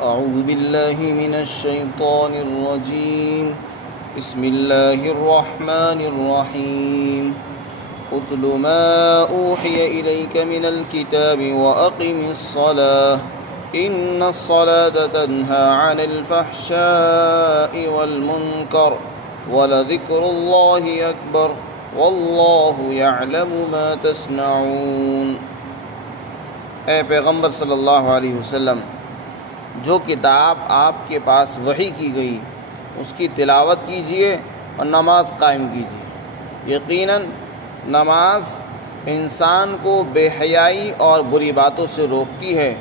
أعوذ بالله من الشيطان الرجيم. بسم الله الرحمن الرحيم. اتل ما أوحي إليك من الكتاب وأقم الصلاة إن الصلاة تنهى عن الفحشاء والمنكر ولذكر الله أكبر واللہ یعلم ما تصنعون۔ اے پیغمبر صلی اللہ علیہ وسلم، جو کتاب آپ کے پاس وحی کی گئی اس کی تلاوت کیجئے اور نماز قائم کیجئے۔ یقیناً نماز انسان کو بے حیائی اور بری باتوں سے روکتی ہے،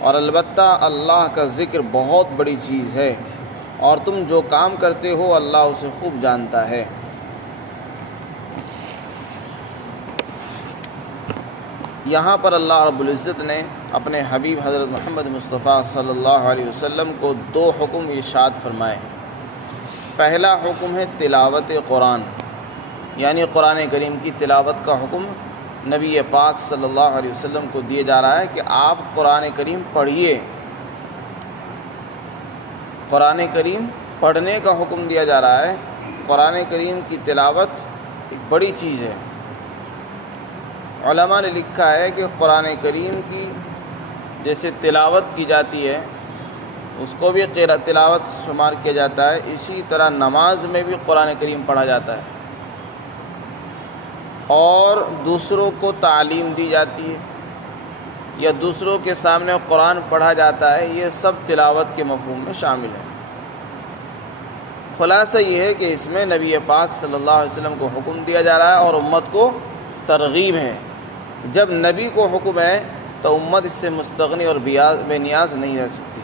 اور البتہ اللہ کا ذکر بہت بڑی چیز ہے، اور تم جو کام کرتے ہو اللہ اسے خوب جانتا ہے۔ یہاں پر اللہ رب العزت نے اپنے حبیب حضرت محمد مصطفیٰ صلی اللہ علیہ وسلم کو دو حکم ارشاد فرمائے۔ پہلا حکم ہے تلاوت قرآن، یعنی قرآن کریم کی تلاوت کا حکم نبی پاک صلی اللہ علیہ وسلم کو دیا جا رہا ہے کہ آپ قرآن کریم پڑھیے۔ قرآن کریم پڑھنے کا حکم دیا جا رہا ہے۔ قرآن کریم کی تلاوت ایک بڑی چیز ہے۔ علماء نے لکھا ہے کہ قرآن کریم کی جیسے تلاوت کی جاتی ہے اس کو بھی تلاوت شمار کیا جاتا ہے، اسی طرح نماز میں بھی قرآن کریم پڑھا جاتا ہے، اور دوسروں کو تعلیم دی جاتی ہے یا دوسروں کے سامنے قرآن پڑھا جاتا ہے، یہ سب تلاوت کے مفہوم میں شامل ہے۔ خلاصہ یہ ہے کہ اس میں نبی پاک صلی اللہ علیہ وسلم کو حکم دیا جا رہا ہے اور امت کو ترغیب ہے۔ جب نبی کو حکم ہے تو امت اس سے مستغنی اور بے نیاز نہیں رہ سکتی،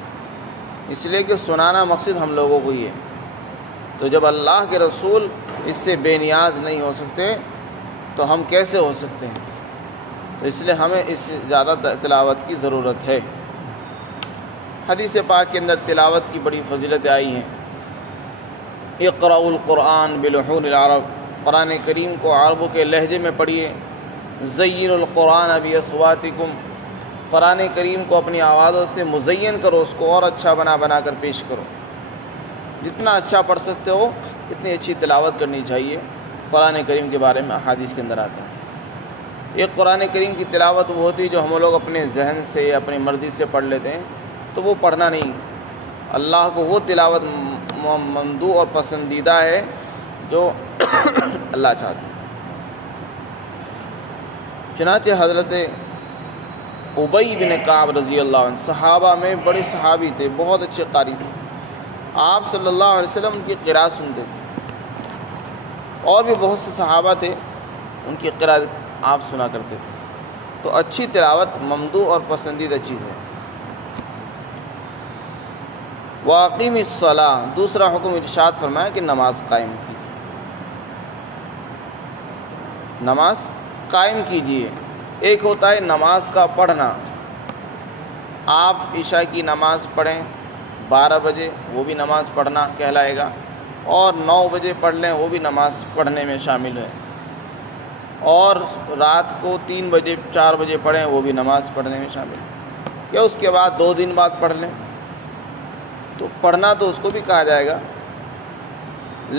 اس لیے کہ سنانا مقصد ہم لوگوں کو ہی ہے۔ تو جب اللہ کے رسول اس سے بے نیاز نہیں ہو سکتے تو ہم کیسے ہو سکتے ہیں؟ تو اس لیے ہمیں اس سے زیادہ تلاوت کی ضرورت ہے۔ حدیث پاک کے اندر تلاوت کی بڑی فضیلتیں آئی ہیں۔ اقرأوا القرآن بلحون العرب، قرآن کریم کو عربوں کے لہجے میں پڑھیے۔ زینوا القرآن باصواتکم، قرآن کریم کو اپنی آوازوں سے مزین کرو، اس کو اور اچھا بنا کر پیش کرو۔ جتنا اچھا پڑھ سکتے ہو اتنی اچھی تلاوت کرنی چاہیے۔ قرآن کریم کے بارے میں احادیث کے اندر آتا ہے۔ ایک قرآن کریم کی تلاوت وہ ہوتی ہے جو ہم لوگ اپنے ذہن سے اپنی مرضی سے پڑھ لیتے ہیں، تو وہ پڑھنا نہیں۔ اللہ کو وہ تلاوت ممدوح اور پسندیدہ ہے جو اللہ چاہتے ہیں۔ چنانچہ حضرت ابی بن کعب رضی اللہ عنہ صحابہ میں بڑے صحابی تھے، بہت اچھے قاری تھے۔ آپ صلی اللہ علیہ وسلم کی قرأت سنتے تھے، اور بھی بہت سے صحابہ تھے ان کی قرأت آپ سنا کرتے تھے۔ تو اچھی تلاوت ممدوح اور پسندیدہ چیز ہے۔ وَأَقِیمِ الصَّلَاةَ، دوسرا حکم ارشاد فرمایا کہ نماز قائم کیجیے۔ نماز قائم کیجیے۔ ایک ہوتا ہے نماز کا پڑھنا، آپ عشاء کی نماز پڑھیں 12 بجے، وہ بھی نماز پڑھنا کہلائے گا، اور 9 بجے پڑھ لیں وہ بھی نماز پڑھنے میں شامل ہے، اور رات کو 3 بجے 4 بجے پڑھیں وہ بھی نماز پڑھنے میں شامل ہے، یا اس کے بعد 2 دن بعد پڑھ لیں تو پڑھنا تو اس کو بھی کہا جائے گا۔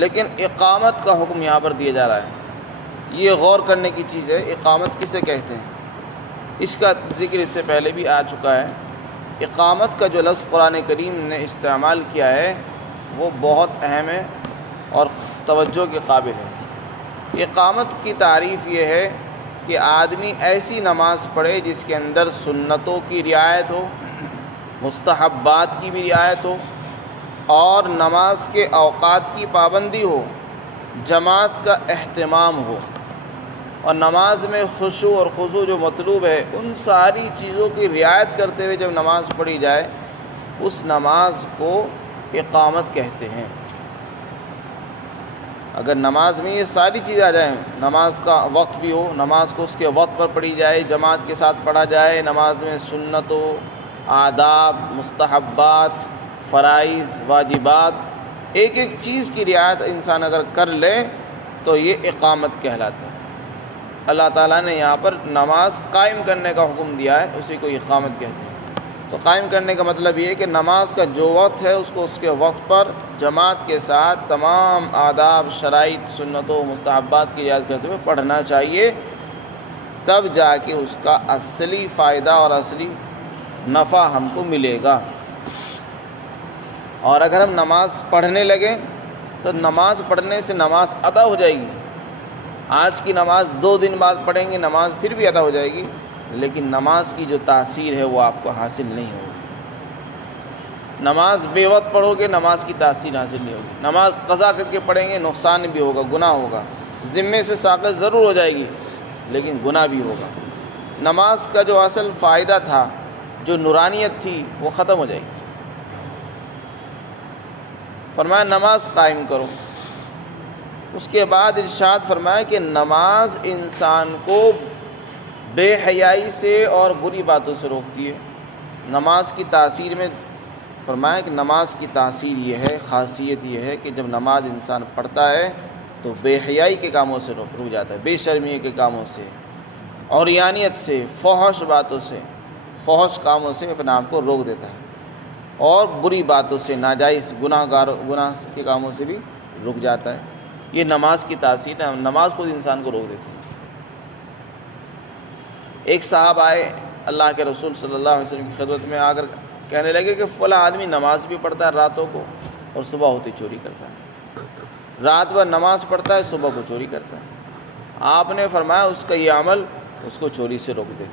لیکن اقامت کا حکم یہاں پر دیا جا رہا ہے۔ یہ غور کرنے کی چیز ہے، اقامت کسے کہتے ہیں؟ اس کا ذکر اس سے پہلے بھی آ چکا ہے۔ اقامت کا جو لفظ قرآن کریم نے استعمال کیا ہے وہ بہت اہم ہے اور توجہ کے قابل ہے۔ اقامت کی تعریف یہ ہے کہ آدمی ایسی نماز پڑھے جس کے اندر سنتوں کی رعایت ہو، مستحبات کی بھی رعایت ہو، اور نماز کے اوقات کی پابندی ہو، جماعت کا اہتمام ہو، اور نماز میں خشوع اور خضوع جو مطلوب ہے ان ساری چیزوں کی رعایت کرتے ہوئے جب نماز پڑھی جائے اس نماز کو اقامت کہتے ہیں۔ اگر نماز میں یہ ساری چیزیں آ جائیں، نماز کا وقت بھی ہو، نماز کو اس کے وقت پر پڑھی جائے، جماعت کے ساتھ پڑھا جائے، نماز میں سنتوں، آداب، مستحبات، فرائض، واجبات، ایک ایک چیز کی رعایت انسان اگر کر لے تو یہ اقامت کہلاتا ہے۔ اللہ تعالیٰ نے یہاں پر نماز قائم کرنے کا حکم دیا ہے، اسی کو اقامت کہتے ہیں۔ تو قائم کرنے کا مطلب یہ ہے کہ نماز کا جو وقت ہے اس کو اس کے وقت پر جماعت کے ساتھ تمام آداب، شرائط، سنتوں، مستحبات کی یاد کرتے ہوئے پڑھنا چاہیے، تب جا کے اس کا اصلی فائدہ اور اصلی نفع ہم کو ملے گا۔ اور اگر ہم نماز پڑھنے لگیں تو نماز پڑھنے سے نماز ادا ہو جائے گی۔ آج کی نماز 2 دن بعد پڑھیں گے، نماز پھر بھی ادا ہو جائے گی، لیکن نماز کی جو تاثیر ہے وہ آپ کو حاصل نہیں ہوگی۔ نماز بے وقت پڑھو گے، نماز کی تاثیر حاصل نہیں ہوگی۔ نماز قضا کر کے پڑھیں گے، نقصان بھی ہوگا، گناہ ہوگا، ذمے سے ساقط ضرور ہو جائے گی لیکن گناہ بھی ہوگا۔ نماز کا جو اصل فائدہ تھا، جو نورانیت تھی، وہ ختم ہو جائے گی۔ فرمایا نماز قائم کرو۔ اس کے بعد ارشاد فرمایا کہ نماز انسان کو بے حیائی سے اور بری باتوں سے روکتی ہے۔ نماز کی تاثیر میں فرمایا کہ نماز کی تاثیر یہ ہے، خاصیت یہ ہے کہ جب نماز انسان پڑھتا ہے تو بے حیائی کے کاموں سے رک جاتا ہے، بے شرمی کے کاموں سے، عریانیت سے، فحش باتوں سے، فحش کاموں سے اپنے آپ کو روک دیتا ہے، اور بری باتوں سے، ناجائز گناہ کے کاموں سے بھی رک جاتا ہے۔ یہ نماز کی تاثیر ہے، نماز خود انسان کو روک دیتی ہے۔ ایک صاحب آئے اللہ کے رسول صلی اللہ علیہ وسلم کی خدمت میں، آ کر کہنے لگے کہ فلاں آدمی نماز بھی پڑھتا ہے راتوں کو اور صبح ہوتی چوری کرتا ہے، رات بھر نماز پڑھتا ہے، صبح کو چوری کرتا ہے۔ آپ نے فرمایا اس کا یہ عمل اس کو چوری سے روک دے۔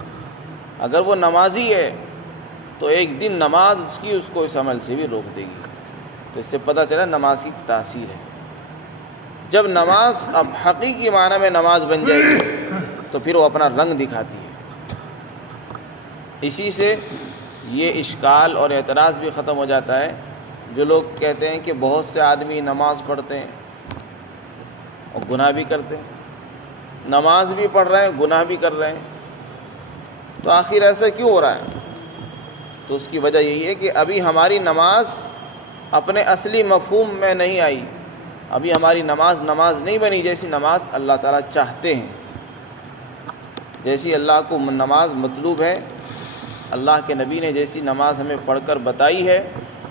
اگر وہ نمازی ہے تو ایک دن نماز اس کو اس عمل سے بھی روک دے گی۔ تو اس سے پتہ چلا نماز کی تاثیر ہے۔ جب نماز اب حقیقی معنی میں نماز بن جائے گی تو پھر وہ اپنا رنگ دکھاتی ہے۔ اسی سے یہ اشکال اور اعتراض بھی ختم ہو جاتا ہے جو لوگ کہتے ہیں کہ بہت سے آدمی نماز پڑھتے ہیں اور گناہ بھی کرتے ہیں، نماز بھی پڑھ رہے ہیں، گناہ بھی کر رہے ہیں، تو آخر ایسا کیوں ہو رہا ہے؟ تو اس کی وجہ یہی ہے کہ ابھی ہماری نماز اپنے اصلی مفہوم میں نہیں آئی، ابھی ہماری نماز نہیں بنی جیسی نماز اللہ تعالیٰ چاہتے ہیں۔ جیسی اللہ کو نماز مطلوب ہے، اللہ کے نبی نے جیسی نماز ہمیں پڑھ کر بتائی ہے،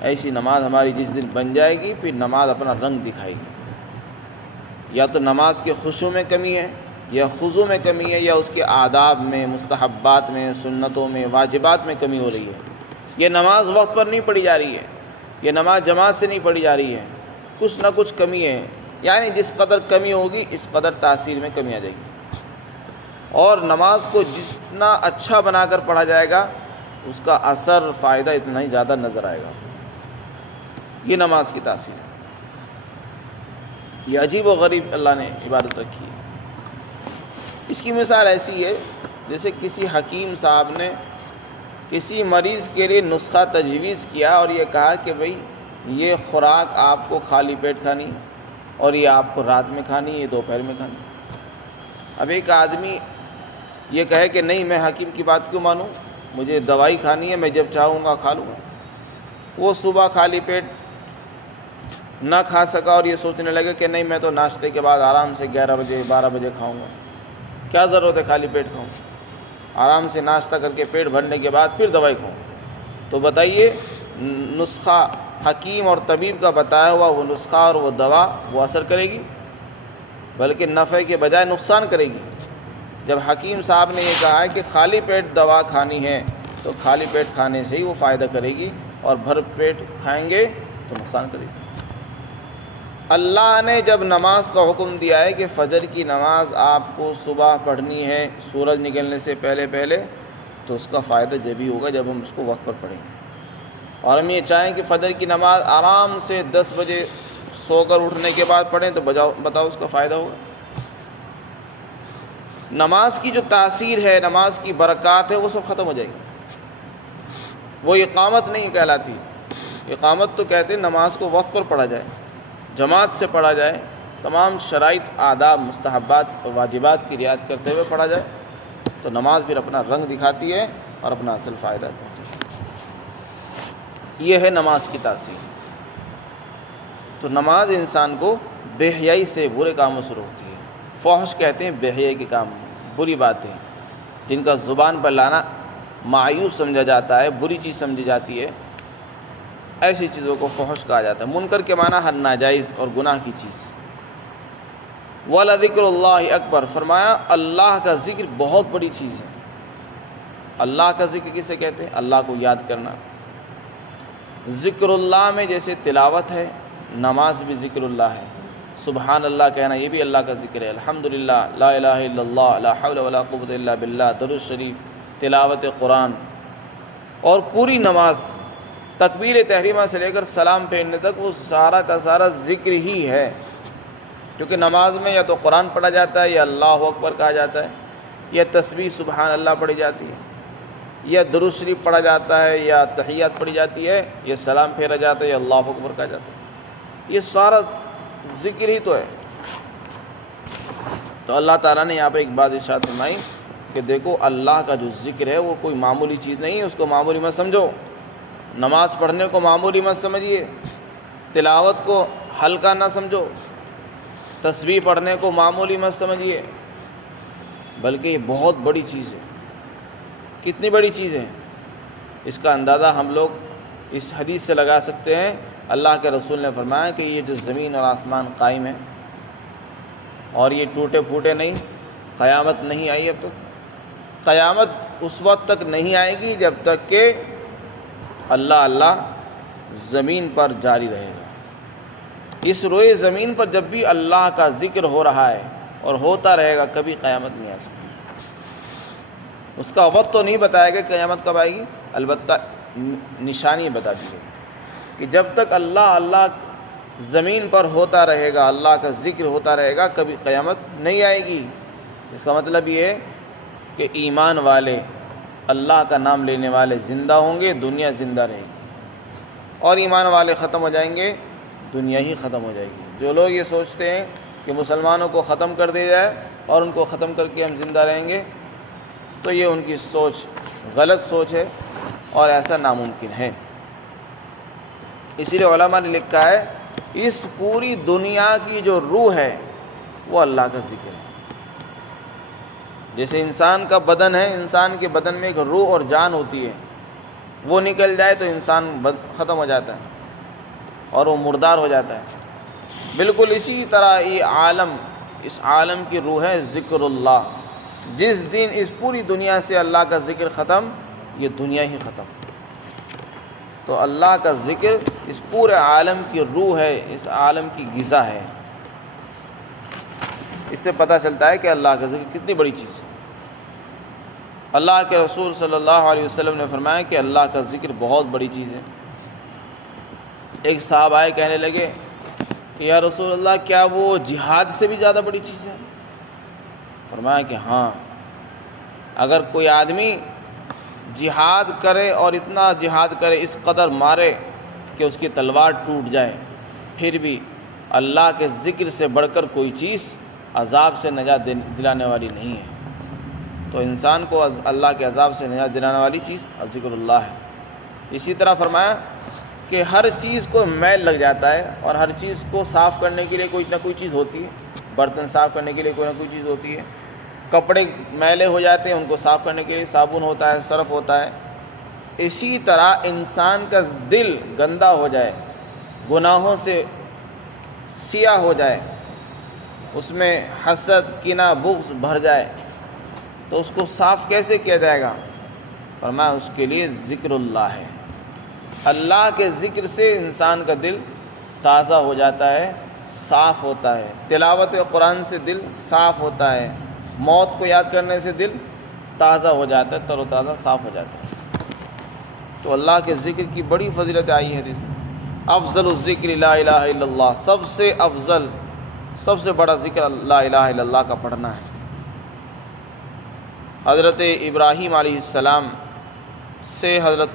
ایسی نماز ہماری جس دن بن جائے گی پھر نماز اپنا رنگ دکھائے گی۔ یا تو نماز کے خشوع میں کمی ہے، یا خضوع میں کمی ہے، یا اس کے آداب میں، مستحبات میں، سنتوں میں، واجبات میں کمی ہو رہی ہے۔ یہ نماز وقت پر نہیں پڑھی جا رہی ہے، یہ نماز جماعت سے نہیں پڑھی جا رہی ہے، کچھ نہ کچھ کمی ہے۔ یعنی جس قدر کمی ہوگی اس قدر تاثیر میں کمی آ جائے گی، اور نماز کو جتنا اچھا بنا کر پڑھا جائے گا اس کا اثر، فائدہ اتنا ہی زیادہ نظر آئے گا۔ یہ نماز کی تاثیر ہے۔ یہ عجیب و غریب اللہ نے عبادت رکھی ہے۔ اس کی مثال ایسی ہے جیسے کسی حکیم صاحب نے کسی مریض کے لیے نسخہ تجویز کیا اور یہ کہا کہ بھئی یہ خوراک آپ کو خالی پیٹ کھانی ہے اور یہ آپ کو رات میں کھانی ہے، یہ دوپہر میں کھانی ہے۔ اب ایک آدمی یہ کہے کہ نہیں میں حکیم کی بات کیوں مانوں، مجھے دوائی کھانی ہے، میں جب چاہوں گا کھا لوں گا۔ وہ صبح خالی پیٹ نہ کھا سکا اور یہ سوچنے لگے کہ نہیں میں تو ناشتے کے بعد آرام سے 11 بجے 12 بجے کھاؤں گا، کیا ضرورت ہے خالی پیٹ کھاؤں، آرام سے ناشتہ کر کے پیٹ بھرنے کے بعد پھر دوائی کھاؤں۔ تو بتائیے نسخہ حکیم اور طبیب کا بتایا ہوا وہ نسخہ اور وہ دوا وہ اثر کرے گی، بلکہ نفع کے بجائے نقصان کرے گی۔ جب حکیم صاحب نے یہ کہا ہے کہ خالی پیٹ دوا کھانی ہے تو خالی پیٹ کھانے سے ہی وہ فائدہ کرے گی، اور بھر پیٹ کھائیں گے تو نقصان کرے گی۔ اللہ نے جب نماز کا حکم دیا ہے کہ فجر کی نماز آپ کو صبح پڑھنی ہے سورج نکلنے سے پہلے، تو اس کا فائدہ جب ہی ہوگا جب ہم اس کو وقت پر پڑھیں گے۔ اور ہم یہ چاہیں کہ فجر کی نماز آرام سے 10 بجے سو کر اٹھنے کے بعد پڑھیں تو بتاؤ اس کا فائدہ ہوگا؟ نماز کی جو تاثیر ہے، نماز کی برکات ہے، وہ سب ختم ہو جائے گی۔ وہ اقامت نہیں کہلاتی۔ اقامت تو کہتے ہیں نماز کو وقت پر پڑھا جائے، جماعت سے پڑھا جائے، تمام شرائط، آداب، مستحبات اور واجبات کی رعایت کرتے ہوئے پڑھا جائے تو نماز پھر اپنا رنگ دکھاتی ہے اور اپنا اصل فائدہ پہنچاتی ہے۔ یہ ہے نماز کی تاثیر۔ تو نماز انسان کو بے حیائی سے، برے کاموں سے روکتی ہے۔ فحش کہتے ہیں بے حیائی کے کام، بری باتیں جن کا زبان پر لانا معیوب سمجھا جاتا ہے، بری چیز سمجھی جاتی ہے، ایسی چیزوں کو فحش کہا جاتا ہے۔ منکر کے معنی ہر ناجائز اور گناہ کی چیز۔ وَلَذِكْرُ اللَّهِ اکبر، فرمایا اللہ کا ذکر بہت بڑی چیز ہے۔ اللہ کا ذکر کسے کہتے ہیں؟ اللہ کو یاد کرنا۔ ذکر اللہ میں جیسے تلاوت ہے، نماز بھی ذکر اللہ ہے۔ سبحان اللہ کہنا یہ بھی اللہ کا ذکر ہے۔ الحمدللہ، لا الہ الا اللہ، لا حول ولا قوت الا باللہ، درود شریف، تلاوت قرآن، اور پوری نماز تکبیر تحریمہ سے لے کر سلام پھیرنے تک وہ سارا کا سارا ذکر ہی ہے، کیونکہ نماز میں یا تو قرآن پڑھا جاتا ہے، یا اللہ اکبر کہا جاتا ہے، یا تسبیح سبحان اللہ پڑھی جاتی ہے، یا درود شریف پڑھا جاتا ہے، یا تحیات پڑھی جاتی ہے، یا سلام پھیرا جاتا ہے، یا اللہ اکبر کہا جاتا ہے۔ یہ سارا ذکر ہی تو ہے۔ تو اللہ تعالیٰ نے یہاں پہ ایک بات ارشاد فرمائی کہ دیکھو اللہ کا جو ذکر ہے وہ کوئی معمولی چیز نہیں ہے، اس کو معمولی مت سمجھو۔ نماز پڑھنے کو معمولی مت سمجھیے، تلاوت کو ہلکا نہ سمجھو، تسبیح پڑھنے کو معمولی مت سمجھیے، بلکہ یہ بہت بڑی چیز ہے۔ کتنی بڑی چیز ہے اس کا اندازہ ہم لوگ اس حدیث سے لگا سکتے ہیں۔ اللہ کے رسول نے فرمایا کہ یہ جو زمین اور آسمان قائم ہے اور یہ ٹوٹے پھوٹے نہیں، قیامت نہیں آئی اب تک، قیامت اس وقت تک نہیں آئے گی جب تک کہ اللہ زمین پر جاری رہے گا۔ اس روئے زمین پر جب بھی اللہ کا ذکر ہو رہا ہے اور ہوتا رہے گا، کبھی قیامت نہیں آ سکتی۔ اس کا وقت تو نہیں بتایا گیا قیامت کب آئے گی، البتہ نشانی بتا دی ہے کہ جب تک اللہ زمین پر ہوتا رہے گا، اللہ کا ذکر ہوتا رہے گا، کبھی قیامت نہیں آئے گی۔ اس کا مطلب یہ ہے کہ ایمان والے، اللہ کا نام لینے والے زندہ ہوں گے، دنیا زندہ رہے گی، اور ایمان والے ختم ہو جائیں گے، دنیا ہی ختم ہو جائے گی۔ جو لوگ یہ سوچتے ہیں کہ مسلمانوں کو ختم کر دیا جائے اور ان کو ختم کر کے ہم زندہ رہیں گے، تو یہ ان کی سوچ غلط سوچ ہے اور ایسا ناممکن ہے۔ اسی لیے علماء نے لکھا ہے اس پوری دنیا کی جو روح ہے وہ اللہ کا ذکر ہے۔ جیسے انسان کا بدن ہے، انسان کے بدن میں ایک روح اور جان ہوتی ہے، وہ نکل جائے تو انسان ختم ہو جاتا ہے اور وہ مردار ہو جاتا ہے۔ بالکل اسی طرح یہ عالم، اس عالم کی روح ہے ذکر اللہ۔ جس دن اس پوری دنیا سے اللہ کا ذکر ختم، یہ دنیا ہی ختم۔ تو اللہ کا ذکر اس پورے عالم کی روح ہے، اس عالم کی غذا ہے۔ اس سے پتہ چلتا ہے کہ اللہ کا ذکر کتنی بڑی چیز ہے۔ اللہ کے رسول صلی اللہ علیہ وسلم نے فرمایا کہ اللہ کا ذکر بہت بڑی چیز ہے۔ ایک صاحب آئے، کہنے لگے کہ یا رسول اللہ کیا وہ جہاد سے بھی زیادہ بڑی چیز ہے؟ فرمایا کہ ہاں، اگر کوئی آدمی جہاد کرے اور اتنا جہاد کرے، اس قدر مارے کہ اس کی تلوار ٹوٹ جائے، پھر بھی اللہ کے ذکر سے بڑھ کر کوئی چیز عذاب سے نجات دلانے والی نہیں ہے۔ تو انسان کو اللہ کے عذاب سے نجات دلانے والی چیز ذکر اللہ ہے۔ اسی طرح فرمایا کہ ہر چیز کو میل لگ جاتا ہے اور ہر چیز کو صاف کرنے کے لیے کوئی نہ کوئی چیز ہوتی ہے۔ برتن صاف کرنے کے لیے کوئی نہ کوئی چیز ہوتی ہے، کپڑے میلے ہو جاتے ہیں، ان کو صاف کرنے کے لیے صابن ہوتا ہے، سرف ہوتا ہے۔ اسی طرح انسان کا دل گندا ہو جائے، گناہوں سے سیاہ ہو جائے، اس میں حسد، کینہ، بغض بھر جائے، تو اس کو صاف کیسے کیا جائے گا؟ فرمایا اس کے لیے ذکر اللہ ہے۔ اللہ کے ذکر سے انسان کا دل تازہ ہو جاتا ہے، صاف ہوتا ہے۔ تلاوت قرآن سے دل صاف ہوتا ہے، موت کو یاد کرنے سے دل تازہ ہو جاتا ہے، تر و تازہ صاف ہو جاتا ہے۔ تو اللہ کے ذکر کی بڑی فضیلت آئی ہے حدیث میں۔ افضل الذکر لا الہ الا اللہ، سب سے افضل، سب سے بڑا ذکر لا الہ الا اللہ کا پڑھنا ہے۔ حضرت ابراہیم علیہ السلام سے حضرت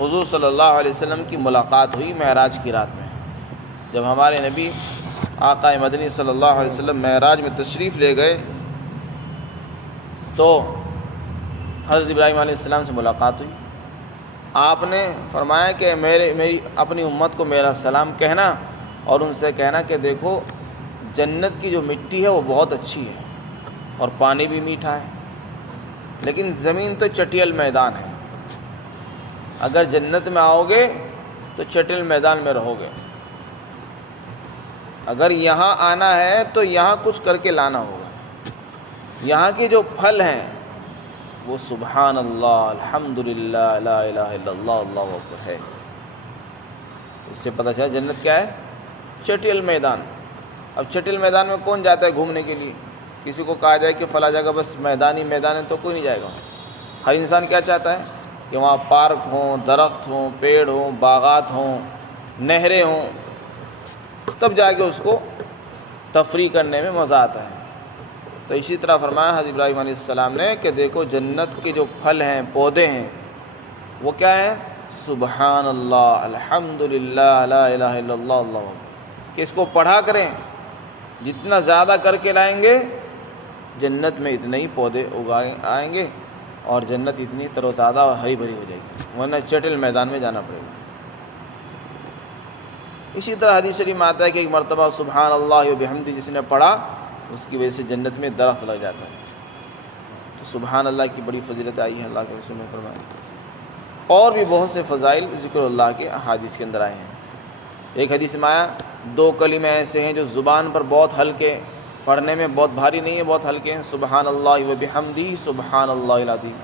حضور صلی اللہ علیہ وسلم کی ملاقات ہوئی معراج کی رات میں۔ جب ہمارے نبی آقا مدنی صلی اللہ علیہ وسلم معراج میں تشریف لے گئے تو حضرت ابراہیم علیہ السلام سے ملاقات ہوئی۔ آپ نے فرمایا کہ میری اپنی امت کو میرا سلام کہنا اور ان سے کہنا کہ دیکھو جنت کی جو مٹی ہے وہ بہت اچھی ہے اور پانی بھی میٹھا ہے، لیکن زمین تو چٹیل میدان ہے. اگر جنت میں آؤ گے تو چٹیل میدان میں رہو گے. اگر یہاں آنا ہے تو یہاں کچھ کر کے لانا ہوگا. یہاں کے جو پھل ہیں وہ سبحان اللہ، الحمدللہ، لا الہ الا اللہ، اللہ اکبر ہے. اس سے پتہ چلا جنت کیا ہے؟ چٹیل میدان. اب چٹیل میدان میں کون جاتا ہے گھومنے کے لیے؟ کسی کو کہا جائے کہ فلاں جگہ بس میدان ہی میدان ہے تو کوئی نہیں جائے گا. ہر انسان کیا چاہتا ہے کہ وہاں پارک ہوں، درخت ہوں، پیڑ ہوں، باغات ہوں، نہریں ہوں، تب جا کے اس کو تفریح کرنے میں مزہ آتا ہے. تو اسی طرح فرمایا حضرت ابراہیم علیہ السلام نے کہ دیکھو جنت کے جو پھل ہیں، پودے ہیں، وہ کیا ہیں؟ سبحان اللہ، الحمدللہ، لا الہ الا اللہ، اللہ اکبر. کہ اس کو پڑھا کریں. جتنا زیادہ کر کے لائیں گے جنت میں اتنے ہی پودے آئیں گے اور جنت اتنی تر و تازہ اور ہری بھری ہو جائے گی، ورنہ چٹل میدان میں جانا پڑے گا. اسی طرح حدیث شریف میں آتا ہے کہ ایک مرتبہ سبحان اللہ و بحمدہ جس نے پڑھا اس کی وجہ سے جنت میں درخت لگ جاتا ہے. تو سبحان اللہ کی بڑی فضیلت آئی ہے، اللہ کے رسول نے فرمایا. اور بھی بہت سے فضائل ذکر اللہ کے احادیث کے اندر آئے ہیں. ایک حدیث میں آیا 2 کلمے ایسے ہیں جو زبان پر بہت ہلکے، پڑھنے میں بہت بھاری نہیں ہے، بہت ہلکے ہیں، سبحان اللہ و بحمدہ، سبحان اللہ العظیم.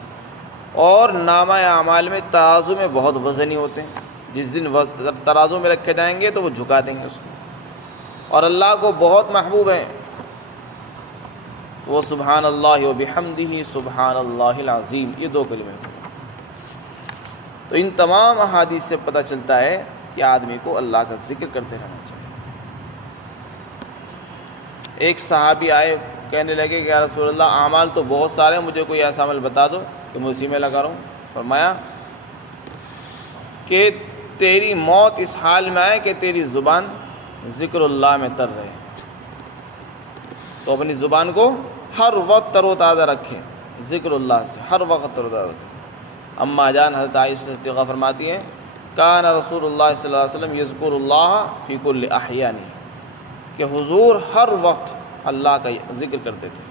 اور نامہ اعمال میں ترازو میں بہت وزنی ہوتے ہیں. جس دن ترازو میں رکھے جائیں گے تو وہ جھکا دیں گے اس کو. اور اللہ کو بہت محبوب ہیں وہ سبحان اللہ و بحمدہ، سبحان اللہ العظیم. یہ 2 کلمے ہیں. تو ان تمام احادیث سے پتہ چلتا ہے کہ آدمی کو اللہ کا ذکر کرتے رہنا چاہیے. ایک صحابی آئے، کہنے لگے کہ یا رسول اللہ اعمال تو بہت سارے ہیں، مجھے کوئی ایسا عمل بتا دو کہ میں اسی میں لگا رہوں. فرمایا کہ تیری موت اس حال میں آئے کہ تیری زبان ذکر اللہ میں تر رہے. تو اپنی زبان کو ہر وقت تر و تازہ رکھیں، ذکر اللہ سے ہر وقت تر و تازہ رکھیں. اما جان حضرت عائشہ صدیقہ فرماتی ہیں کان رسول اللہ صلی اللہ علیہ وسلم یذکر اللہ فی کل احیانہ، کہ حضور ہر وقت اللہ کا ذکر کرتے تھے.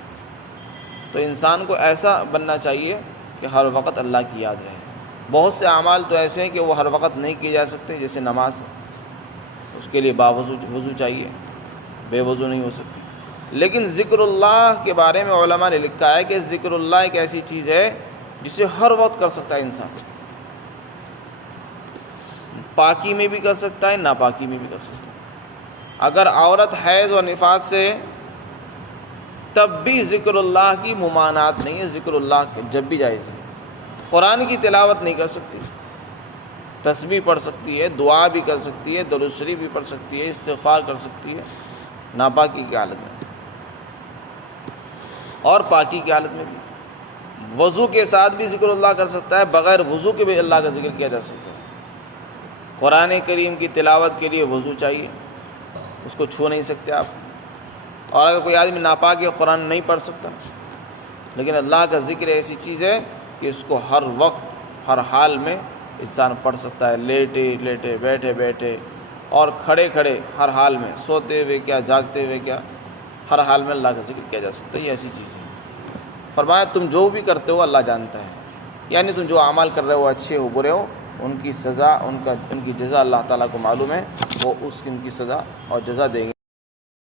تو انسان کو ایسا بننا چاہیے کہ ہر وقت اللہ کی یاد رہے. بہت سے اعمال تو ایسے ہیں کہ وہ ہر وقت نہیں کیے جا سکتے، جیسے نماز، اس کے لیے وضو چاہیے، بے وضو نہیں ہو سکتی. لیکن ذکر اللہ کے بارے میں علماء نے لکھا ہے کہ ذکر اللہ ایک ایسی چیز ہے جسے ہر وقت کر سکتا ہے انسان. پاکی میں بھی کر سکتا ہے، ناپاکی میں بھی کر سکتا ہے. اگر عورت حیض و نفاس سے تب بھی ذکر اللہ کی ممانعت نہیں ہے، ذکر اللہ جب بھی جائز ہے. قرآن کی تلاوت نہیں کر سکتی، تسبیح پڑھ سکتی ہے، دعا بھی کر سکتی ہے، درود شریف بھی پڑھ سکتی ہے، استغفار کر سکتی ہے ناپاکی کی حالت میں، اور پاکی کی حالت میں بھی. وضو کے ساتھ بھی ذکر اللہ کر سکتا ہے، بغیر وضو کے بھی اللہ کا ذکر کیا جا سکتا ہے. قرآن کریم کی تلاوت کے لیے وضو چاہیے، اس کو چھو نہیں سکتے آپ. اور اگر کوئی آدمی ناپاک ہے قرآن نہیں پڑھ سکتا. لیکن اللہ کا ذکر ایسی چیز ہے کہ اس کو ہر وقت ہر حال میں انسان پڑھ سکتا ہے، لیٹے لیٹے، بیٹھے بیٹھے، اور کھڑے کھڑے، ہر حال میں، سوتے ہوئے کیا، جاگتے ہوئے کیا، ہر حال میں اللہ کا ذکر کیا جا سکتا ہے. یہ ایسی چیز ہے. فرمایا تم جو بھی کرتے ہو اللہ جانتا ہے. یعنی تم جو اعمال کر رہے ہو، اچھے ہو برے ہو، ان کی سزا، ان کی جزا اللہ تعالیٰ کو معلوم ہے. وہ ان کی سزا اور جزا دیں گے.